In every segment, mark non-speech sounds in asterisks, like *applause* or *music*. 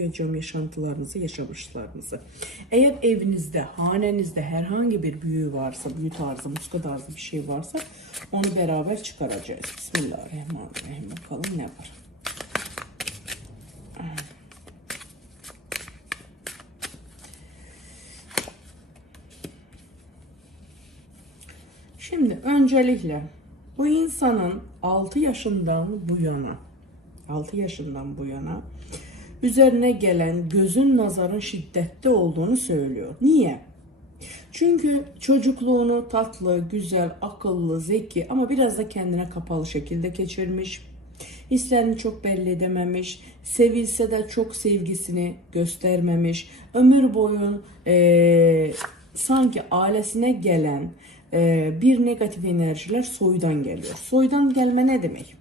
yaşam yaşantılarınızı, yaşamışlarınızı. Eğer evinizde, hanenizde herhangi bir büyü varsa, büyü tarzı, muska tarzı bir şey varsa onu beraber çıkaracağız. Bismillahirrahmanirrahim. Bakalım ne var. Şimdi öncelikle bu insanın 6 yaşından bu yana 6 yaşından bu yana üzerine gelen gözün nazarın şiddetli olduğunu söylüyor. Niye? Çünkü çocukluğunu tatlı, güzel, akıllı, zeki ama biraz da kendine kapalı şekilde geçirmiş. Hislerini çok belli edememiş. Sevilse de çok sevgisini göstermemiş. Ömür boyun eee, sanki ailesine gelen eee, bir negatif enerjiler soydan geliyor. Soydan gelme ne demek?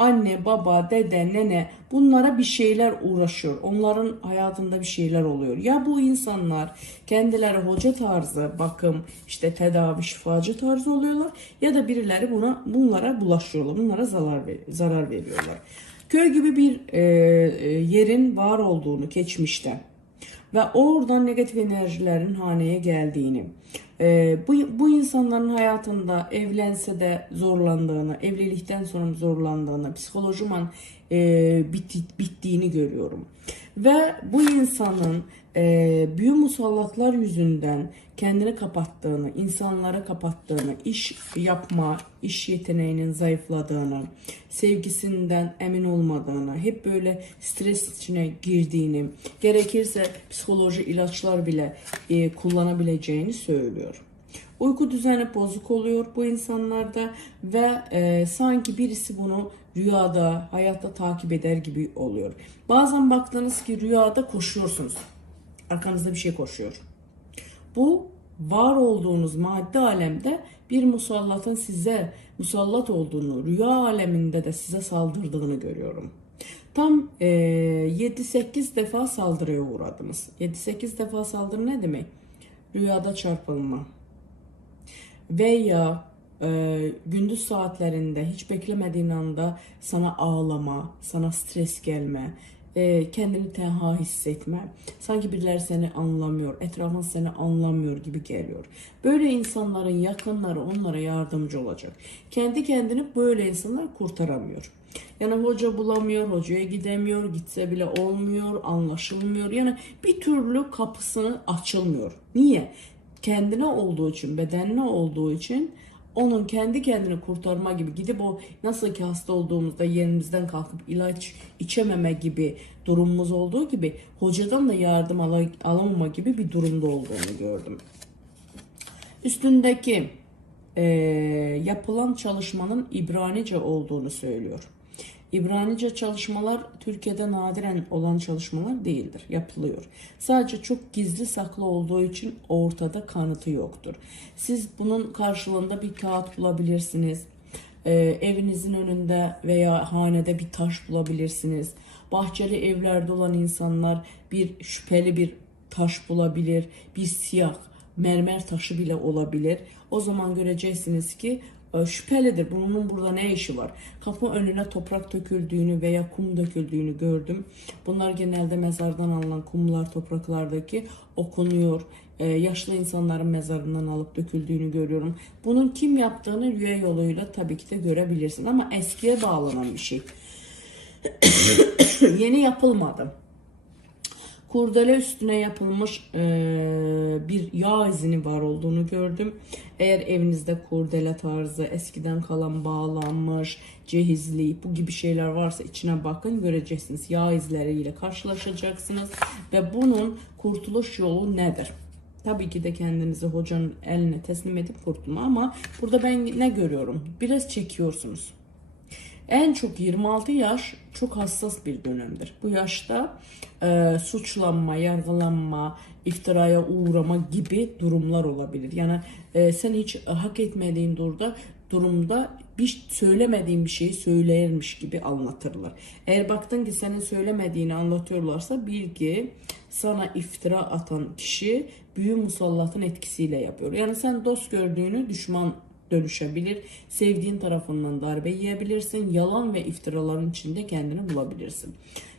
Anne, baba, dede, nene bunlara bir şeyler uğraşıyor. Onların hayatında bir şeyler oluyor. Ya bu insanlar kendileri hoca tarzı, bakım, işte tedavi, şifacı tarzı oluyorlar ya da birileri buna bunlara bulaşıyorlar. Bunlara zarar zarar veriyorlar. Köy gibi bir e, e, yerin var olduğunu geçmişte ve oradan negatif enerjilerin haneye geldiğini, e, bu, bu insanların hayatında evlense de zorlandığını, evlilikten sonra zorlandığını, psikolojiman e, bitti, bittiğini görüyorum. Ve bu insanın e, büyü musallatlar yüzünden kendini kapattığını, insanlara kapattığını, iş yapma, iş yeteneğinin zayıfladığını, sevgisinden emin olmadığını, hep böyle stres içine girdiğini, gerekirse psikoloji ilaçlar bile e, kullanabileceğini söylüyor. Uyku düzeni bozuk oluyor bu insanlarda ve e, sanki birisi bunu rüyada, hayatta takip eder gibi oluyor. Bazen baktınız ki rüyada koşuyorsunuz. Arkanızda bir şey koşuyor. Bu var olduğunuz madde alemde bir musallatın size musallat olduğunu, rüya aleminde de size saldırdığını görüyorum. Tam e, 7-8 defa saldırıya uğradınız. 7-8 defa saldırı ne demek? Rüyada çarpılma, veya e, gündüz saatlerinde hiç beklemediğin anda sana ağlama, sana stres gelme, e, kendini tenha hissetme, sanki birileri seni anlamıyor, etrafın seni anlamıyor gibi geliyor. Böyle insanların yakınları onlara yardımcı olacak. Kendi kendini böyle insanlar kurtaramıyor. Yani hoca bulamıyor, hocaya gidemiyor, gitse bile olmuyor, anlaşılmıyor. Yani bir türlü kapısını açılmıyor. Niye? kendine olduğu için, bedenine olduğu için onun kendi kendini kurtarma gibi gidip o nasıl ki hasta olduğumuzda yerimizden kalkıp ilaç içememe gibi durumumuz olduğu gibi hocadan da yardım ala- alamama gibi bir durumda olduğunu gördüm. Üstündeki eee, yapılan çalışmanın İbranice olduğunu söylüyor. İbranice çalışmalar Türkiye'de nadiren olan çalışmalar değildir. Yapılıyor. Sadece çok gizli saklı olduğu için ortada kanıtı yoktur. Siz bunun karşılığında bir kağıt bulabilirsiniz. Ee, evinizin önünde veya hanede bir taş bulabilirsiniz. Bahçeli evlerde olan insanlar bir şüpheli bir taş bulabilir. Bir siyah mermer taşı bile olabilir. O zaman göreceksiniz ki şüphelidir. Bunun burada ne işi var? Kapı önüne toprak döküldüğünü veya kum döküldüğünü gördüm. Bunlar genelde mezardan alınan kumlar topraklardaki okunuyor. E, yaşlı insanların mezarından alıp döküldüğünü görüyorum. Bunun kim yaptığını rüya yoluyla tabii ki de görebilirsin ama eskiye bağlanan bir şey. *coughs* Yeni yapılmadı kurdele üstüne yapılmış e, bir yağ izini var olduğunu gördüm. Eğer evinizde kurdele tarzı eskiden kalan bağlanmış, cehizli bu gibi şeyler varsa içine bakın göreceksiniz. Yağ izleriyle karşılaşacaksınız ve bunun kurtuluş yolu nedir? Tabii ki de kendinizi hocanın eline teslim edip kurtulma ama burada ben ne görüyorum? Biraz çekiyorsunuz. En çok 26 yaş çok hassas bir dönemdir. Bu yaşta e, suçlanma, yargılanma, iftiraya uğrama gibi durumlar olabilir. Yani e, sen hiç hak etmediğin durumda durumda bir söylemediğin bir şeyi söylermiş gibi anlatırlar. Eğer baktın ki senin söylemediğini anlatıyorlarsa bilgi sana iftira atan kişi büyü musallatın etkisiyle yapıyor. Yani sen dost gördüğünü düşman dönüşebilir. Sevdiğin tarafından darbe yiyebilirsin. Yalan ve iftiraların içinde kendini bulabilirsin.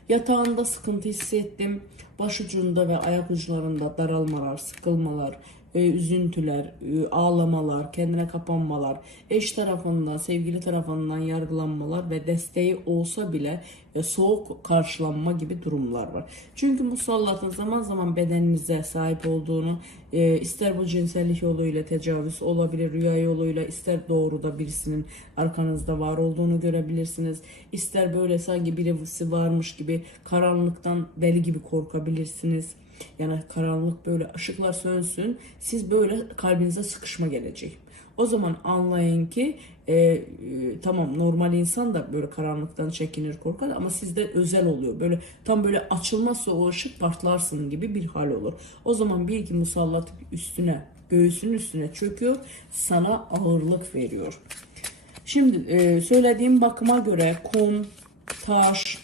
Yatağında sıkıntı hissettim. Başucunda ve ayak uçlarında daralmalar, sıkılmalar, e, üzüntüler, e, ağlamalar, kendine kapanmalar, eş tarafından, sevgili tarafından yargılanmalar ve desteği olsa bile e, soğuk karşılanma gibi durumlar var. Çünkü musallatın zaman zaman bedeninize sahip olduğunu, e, ister bu cinsellik yoluyla tecavüz olabilir, rüya yoluyla, ister doğruda birisinin arkanızda var olduğunu görebilirsiniz. İster böyle sanki birisi varmış gibi karanlıktan deli gibi korkabilirsiniz. Yani karanlık böyle ışıklar sönsün. Siz böyle kalbinize sıkışma gelecek. O zaman anlayın ki e, e, tamam normal insan da böyle karanlıktan çekinir korkar ama sizde özel oluyor. Böyle tam böyle açılmazsa o ışık patlarsın gibi bir hal olur. O zaman bil ki musallat üstüne göğsünün üstüne çöküyor sana ağırlık veriyor. Şimdi e, söylediğim bakıma göre kum, taş,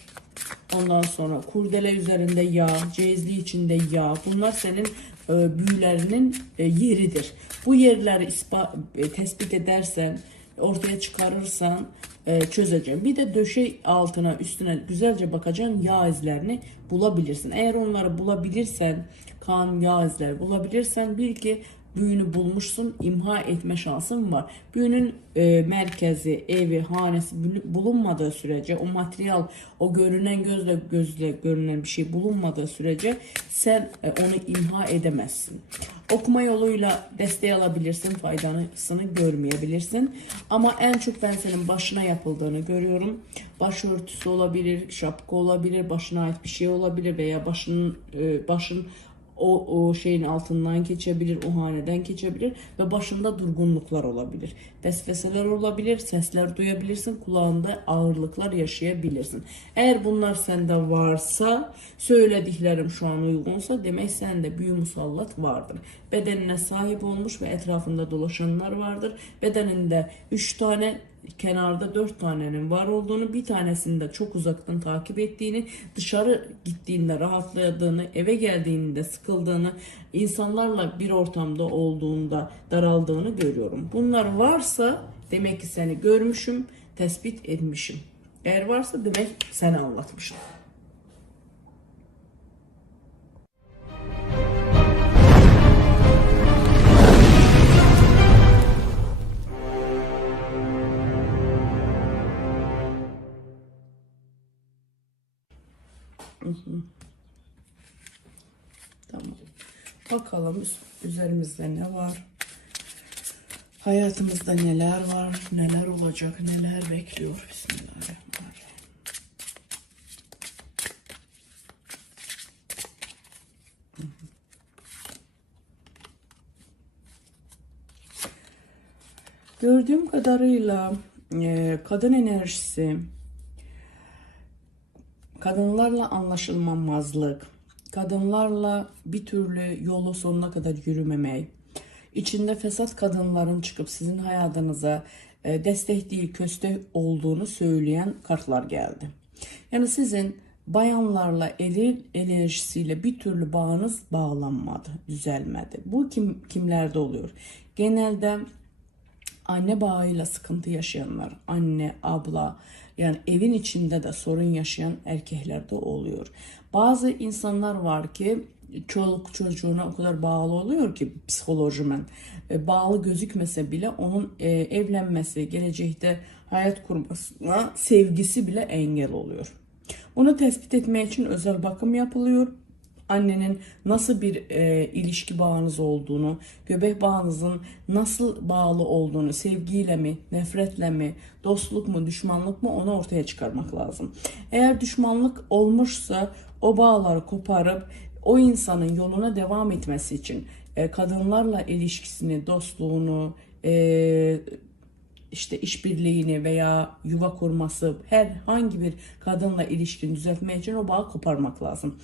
ondan sonra kurdele üzerinde yağ, cezli içinde yağ bunlar senin e, büyülerinin e, yeridir. Bu yerleri ispa, e, tespit edersen, ortaya çıkarırsan e, çözeceğim. Bir de döşe altına üstüne güzelce bakacaksın yağ izlerini bulabilirsin. Eğer onları bulabilirsen kan yağ izleri bulabilirsen bil ki büyünü bulmuşsun, imha etme şansın var. Büyünün e, merkezi, evi, hanesi bul- bulunmadığı sürece, o materyal, o görünen gözle gözle görünen bir şey bulunmadığı sürece sen e, onu imha edemezsin. Okuma yoluyla desteği alabilirsin, faydasını görmeyebilirsin. Ama en çok ben senin başına yapıldığını görüyorum. Başörtüsü olabilir, şapka olabilir, başına ait bir şey olabilir veya başının e, başın o, o şeyin altından geçebilir, o haneden geçebilir ve başında durgunluklar olabilir. Vesveseler olabilir, sesler duyabilirsin, kulağında ağırlıklar yaşayabilirsin. Eğer bunlar sende varsa, söylediklerim şu an uygunsa demek sende büyü musallat vardır. Bedenine sahip olmuş ve etrafında dolaşanlar vardır. Bedeninde 3 tane kenarda dört tanenin var olduğunu, bir tanesini de çok uzaktan takip ettiğini, dışarı gittiğinde rahatladığını, eve geldiğinde sıkıldığını, insanlarla bir ortamda olduğunda daraldığını görüyorum. Bunlar varsa demek ki seni görmüşüm, tespit etmişim. Eğer varsa demek seni anlatmışım. Tamam. Bakalım üzerimizde ne var? Hayatımızda neler var? Neler olacak? Neler bekliyor? Bismillahirrahmanirrahim. Gördüğüm kadarıyla e, kadın enerjisi, kadınlarla anlaşılmamazlık, kadınlarla bir türlü yolu sonuna kadar yürümemek, içinde fesat kadınların çıkıp sizin hayatınıza e, destek değil köstek olduğunu söyleyen kartlar geldi. Yani sizin bayanlarla eril enerjisiyle bir türlü bağınız bağlanmadı, düzelmedi. Bu kim kimlerde oluyor? Genelde anne bağıyla sıkıntı yaşayanlar, anne, abla yani evin içinde de sorun yaşayan erkeklerde oluyor. Bazı insanlar var ki çoluk çocuğuna o kadar bağlı oluyor ki psikolojimen e, bağlı gözükmese bile onun e, evlenmesi, gelecekte hayat kurmasına sevgisi bile engel oluyor. Bunu tespit etmek için özel bakım yapılıyor annenin nasıl bir e, ilişki bağınız olduğunu, göbek bağınızın nasıl bağlı olduğunu, sevgiyle mi, nefretle mi, dostluk mu, düşmanlık mı onu ortaya çıkarmak lazım. Eğer düşmanlık olmuşsa o bağları koparıp o insanın yoluna devam etmesi için e, kadınlarla ilişkisini, dostluğunu, e, işte işbirliğini veya yuva kurması herhangi bir kadınla ilişkini düzeltmek için o bağı koparmak lazım.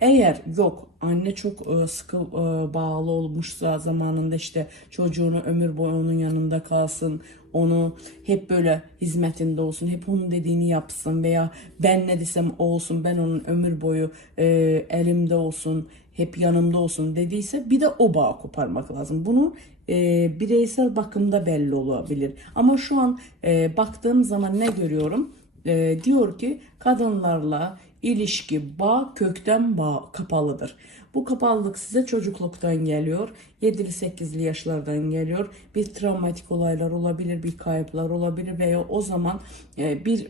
Eğer yok anne çok e, sıkı e, bağlı olmuşsa zamanında işte çocuğunu ömür boyu onun yanında kalsın onu hep böyle hizmetinde olsun hep onun dediğini yapsın veya ben ne desem olsun ben onun ömür boyu e, elimde olsun hep yanımda olsun dediyse bir de o bağı koparmak lazım. Bunu e, bireysel bakımda belli olabilir. Ama şu an e, baktığım zaman ne görüyorum? E, diyor ki kadınlarla ilişki, bağ kökten bağ kapalıdır. Bu kapalılık size çocukluktan geliyor. 7'li 8'li yaşlardan geliyor. Bir travmatik olaylar olabilir, bir kayıplar olabilir veya o zaman e, bir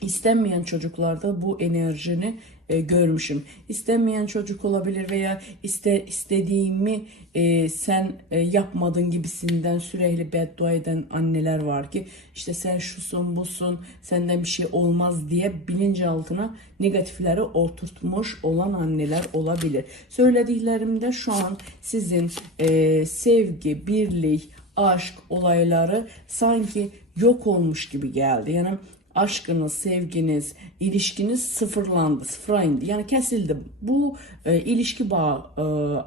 istenmeyen çocuklarda bu enerjini e, görmüşüm. İstenmeyen çocuk olabilir veya iste, istediğimi e, sen e, yapmadın gibisinden sürekli beddua eden anneler var ki işte sen şusun busun senden bir şey olmaz diye bilinçaltına negatifleri oturtmuş olan anneler olabilir. Söylediklerimde şu an sizin e, sevgi, birlik, aşk olayları sanki yok olmuş gibi geldi. Yani aşkınız, sevginiz, ilişkiniz sıfırlandı, sıfıra indi. Yani kesildi. Bu e, ilişki bağı, e,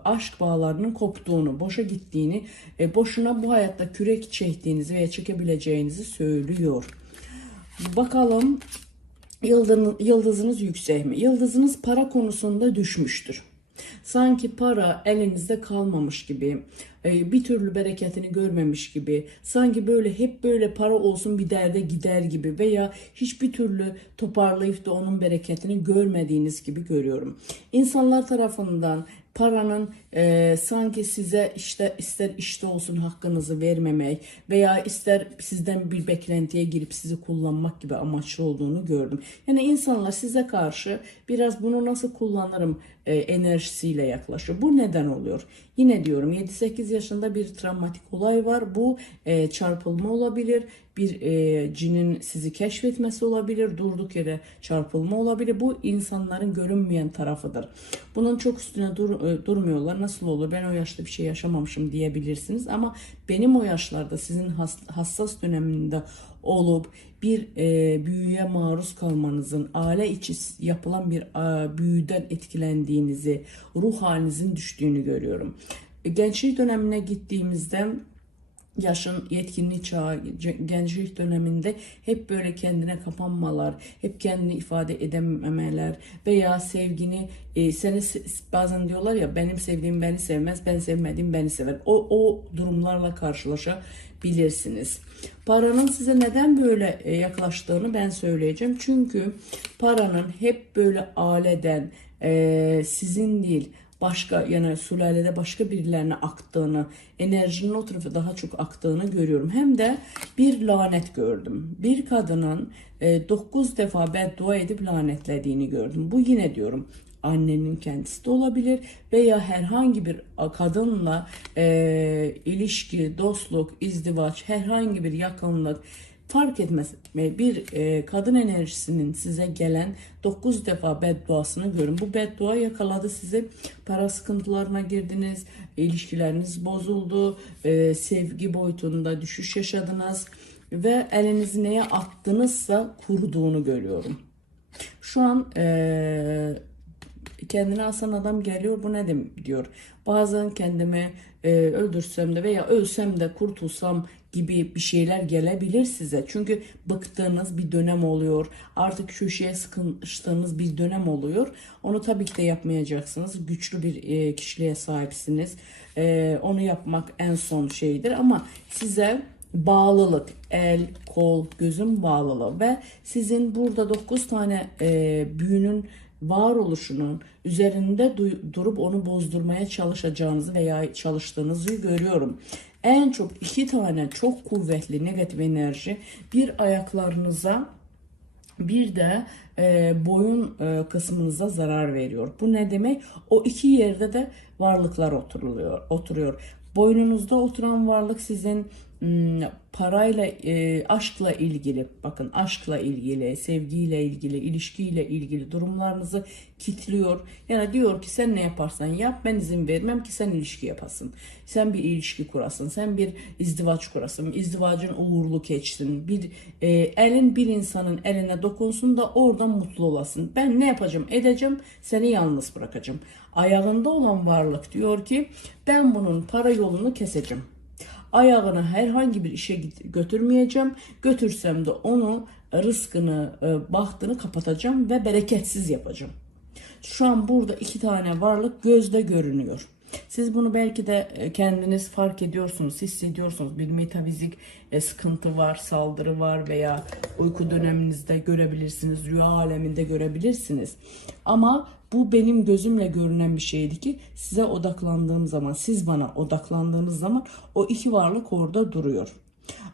aşk bağlarının koptuğunu, boşa gittiğini, e, boşuna bu hayatta kürek çektiğinizi veya çekebileceğinizi söylüyor. Bakalım yıldızınız, yüksek mi? Yıldızınız para konusunda düşmüştür. Sanki para elinizde kalmamış gibi, bir türlü bereketini görmemiş gibi, sanki böyle hep böyle para olsun bir derde gider gibi veya hiçbir türlü toparlayıp da onun bereketini görmediğiniz gibi görüyorum. İnsanlar tarafından paranın e, sanki size işte ister işte olsun hakkınızı vermemek veya ister sizden bir beklentiye girip sizi kullanmak gibi amaçlı olduğunu gördüm. Yani insanlar size karşı biraz bunu nasıl kullanırım e, enerjisiyle yaklaşıyor. Bu neden oluyor? Yine diyorum 7-8 yaşında bir travmatik olay var. Bu e, çarpılma olabilir. Bir e, cinin sizi keşfetmesi olabilir. Durduk yere çarpılma olabilir. Bu insanların görünmeyen tarafıdır. Bunun çok üstüne dur, e, durmuyorlar. Nasıl olur? Ben o yaşta bir şey yaşamamışım diyebilirsiniz. Ama benim o yaşlarda sizin has, hassas döneminde olup bir e, büyüye maruz kalmanızın, aile içi yapılan bir e, büyüden etkilendiğinizi, ruh halinizin düştüğünü görüyorum. Gençlik dönemine gittiğimizde yaşın yetkinliği çağı, gençlik döneminde hep böyle kendine kapanmalar, hep kendini ifade edememeler veya sevgini e, seni bazen diyorlar ya benim sevdiğim beni sevmez, ben sevmediğim beni sever. O, o durumlarla karşılaşabilirsiniz. Paranın size neden böyle e, yaklaştığını ben söyleyeceğim. Çünkü paranın hep böyle aileden, e, sizin değil, başka yani sülalede başka birilerine aktığını, enerjinin o tarafa daha çok aktığını görüyorum. Hem de bir lanet gördüm. Bir kadının 9 e, defa beddua edip lanetlediğini gördüm. Bu yine diyorum annenin kendisi de olabilir veya herhangi bir kadınla e, ilişki, dostluk, izdivaç, herhangi bir yakınlık fark etmez. Bir e, kadın enerjisinin size gelen 9 defa bedduasını görün. Bu beddua yakaladı sizi. Para sıkıntılarına girdiniz. ilişkileriniz bozuldu. E, sevgi boyutunda düşüş yaşadınız. Ve elinizi neye attınızsa kuruduğunu görüyorum. Şu an e, kendini asan adam geliyor bu ne diyor. Bazen kendimi e, öldürsem de veya ölsem de kurtulsam gibi bir şeyler gelebilir size. Çünkü bıktığınız bir dönem oluyor. Artık köşeye sıkıştığınız bir dönem oluyor. Onu tabii ki de yapmayacaksınız. Güçlü bir e, kişiliğe sahipsiniz. E, onu yapmak en son şeydir ama size bağlılık, el, kol, gözün bağlılığı ve sizin burada 9 tane e, büyünün varoluşunun üzerinde durup onu bozdurmaya çalışacağınızı veya çalıştığınızı görüyorum. En çok iki tane çok kuvvetli negatif enerji bir ayaklarınıza bir de e, boyun e, kısmınıza zarar veriyor. Bu ne demek? O iki yerde de varlıklar oturuluyor, oturuyor. Boynunuzda oturan varlık sizin parayla, e, aşkla ilgili, bakın aşkla ilgili, sevgiyle ilgili, ilişkiyle ilgili durumlarınızı kitliyor. Yani diyor ki sen ne yaparsan yap ben izin vermem ki sen ilişki yapasın. Sen bir ilişki kurasın, sen bir izdivaç kurasın, izdivacın uğurlu geçsin. Bir e, elin bir insanın eline dokunsun da oradan mutlu olasın. Ben ne yapacağım edeceğim seni yalnız bırakacağım. Ayağında olan varlık diyor ki ben bunun para yolunu keseceğim ayağını herhangi bir işe götürmeyeceğim. Götürsem de onu rızkını, e, bahtını kapatacağım ve bereketsiz yapacağım. Şu an burada iki tane varlık gözde görünüyor. Siz bunu belki de e, kendiniz fark ediyorsunuz, hissediyorsunuz. Bir metafizik e, sıkıntı var, saldırı var veya uyku döneminizde görebilirsiniz, rüya aleminde görebilirsiniz. Ama bu benim gözümle görünen bir şeydi ki size odaklandığım zaman, siz bana odaklandığınız zaman o iki varlık orada duruyor.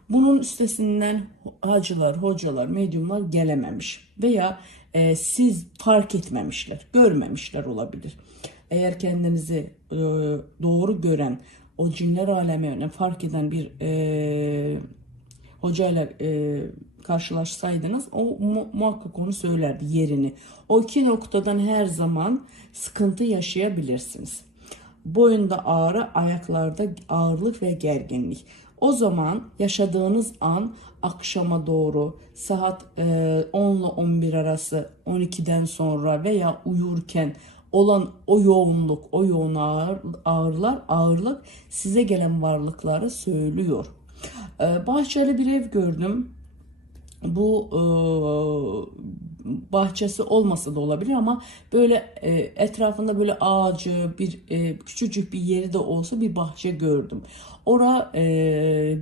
Bunun üstesinden hacılar, hocalar, medyumlar gelememiş veya e, siz fark etmemişler, görmemişler olabilir. Eğer kendinizi e, doğru gören, o cinler alemine fark eden bir e, hocayla e, karşılaşsaydınız o mu- muhakkak onu söylerdi yerini. O iki noktadan her zaman sıkıntı yaşayabilirsiniz. Boyunda ağrı, ayaklarda ağırlık ve gerginlik. O zaman yaşadığınız an akşama doğru saat e, 10 ile 11 arası 12'den sonra veya uyurken olan o yoğunluk, o yoğun ağır, ağırlar, ağırlık size gelen varlıkları söylüyor. E, bahçeli bir ev gördüm bu e, bahçesi olmasa da olabilir ama böyle e, etrafında böyle ağacı bir e, küçücük bir yeri de olsa bir bahçe gördüm. Ora e,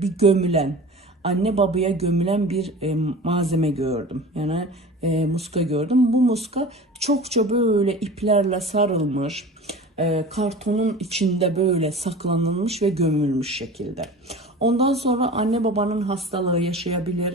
bir gömülen anne babaya gömülen bir e, malzeme gördüm. Yani e, muska gördüm. Bu muska çokça böyle iplerle sarılmış. e, kartonun içinde böyle saklanılmış ve gömülmüş şekilde. Ondan sonra anne babanın hastalığı yaşayabilir,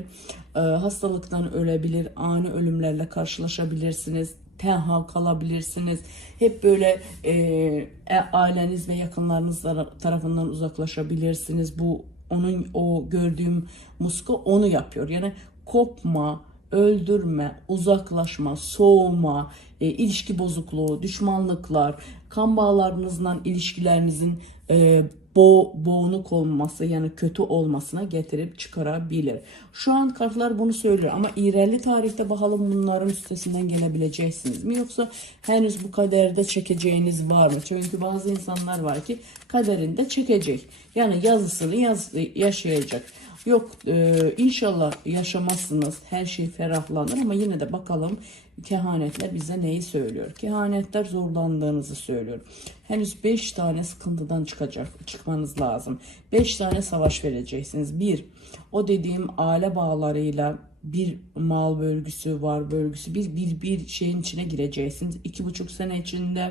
e, hastalıktan ölebilir, ani ölümlerle karşılaşabilirsiniz, tenha kalabilirsiniz. Hep böyle e, aileniz ve yakınlarınız tara- tarafından uzaklaşabilirsiniz. Bu onun o gördüğüm muska onu yapıyor. Yani kopma, öldürme, uzaklaşma, soğuma, e, ilişki bozukluğu, düşmanlıklar, kan bağlarınızla ilişkilerinizin e, bo boğunuk olması yani kötü olmasına getirip çıkarabilir. Şu an kartlar bunu söylüyor ama ilerli tarihte bakalım bunların üstesinden gelebileceksiniz mi yoksa henüz bu kaderde çekeceğiniz var mı? Çünkü bazı insanlar var ki kaderinde çekecek. Yani yazısını yaz, yaşayacak. Yok e, inşallah yaşamazsınız. Her şey ferahlanır ama yine de bakalım kehanetler bize neyi söylüyor? Kehanetler zorlandığınızı söylüyor. Henüz 5 tane sıkıntıdan çıkacak, çıkmanız lazım. 5 tane savaş vereceksiniz. Bir, o dediğim aile bağlarıyla bir mal bölgüsü var bölgüsü bir bir bir şeyin içine gireceksiniz. iki buçuk sene içinde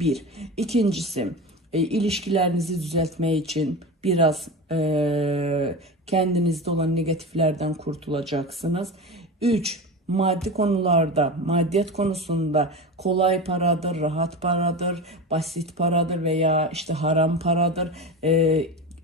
bir. İkincisi e, ilişkilerinizi düzeltme için biraz e, kendinizde olan negatiflerden kurtulacaksınız. 3. Maddi konularda, maddiyat konusunda kolay paradır, rahat paradır, basit paradır veya işte haram paradır. E,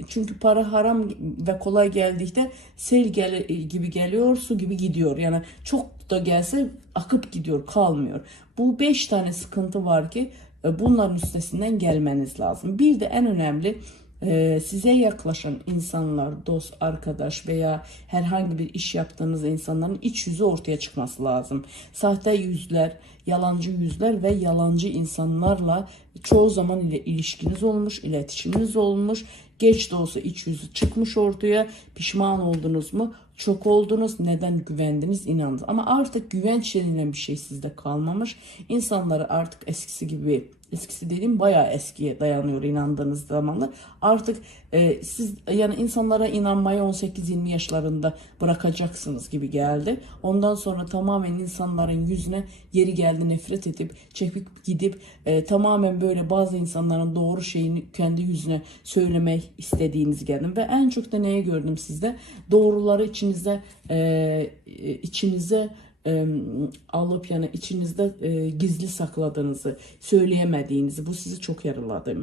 çünkü para haram ve kolay geldikte sel gel gibi geliyor, su gibi gidiyor. Yani çok da gelse akıp gidiyor, kalmıyor. Bu beş tane sıkıntı var ki e, bunların üstesinden gelmeniz lazım. Bir de en önemli e, size yaklaşan insanlar, dost, arkadaş veya herhangi bir iş yaptığınız insanların iç yüzü ortaya çıkması lazım. Sahte yüzler, yalancı yüzler ve yalancı insanlarla çoğu zaman ile ilişkiniz olmuş, iletişiminiz olmuş. Geç de olsa iç yüzü çıkmış ortaya. Pişman oldunuz mu? Çok oldunuz. Neden güvendiniz? inandınız. Ama artık güvenç denilen bir şey sizde kalmamış. İnsanları artık eskisi gibi eskisi dediğim bayağı eskiye dayanıyor inandığınız zamanlar. Artık e, siz yani insanlara inanmayı 18-20 yaşlarında bırakacaksınız gibi geldi. Ondan sonra tamamen insanların yüzüne yeri geldi nefret edip çekip gidip e, tamamen böyle bazı insanların doğru şeyini kendi yüzüne söylemek istediğiniz geldim. Ve en çok da neyi gördüm sizde? Doğruları içinize e, içinize e, alıp yani içinizde e, gizli sakladığınızı, söyleyemediğinizi bu sizi çok yaraladı.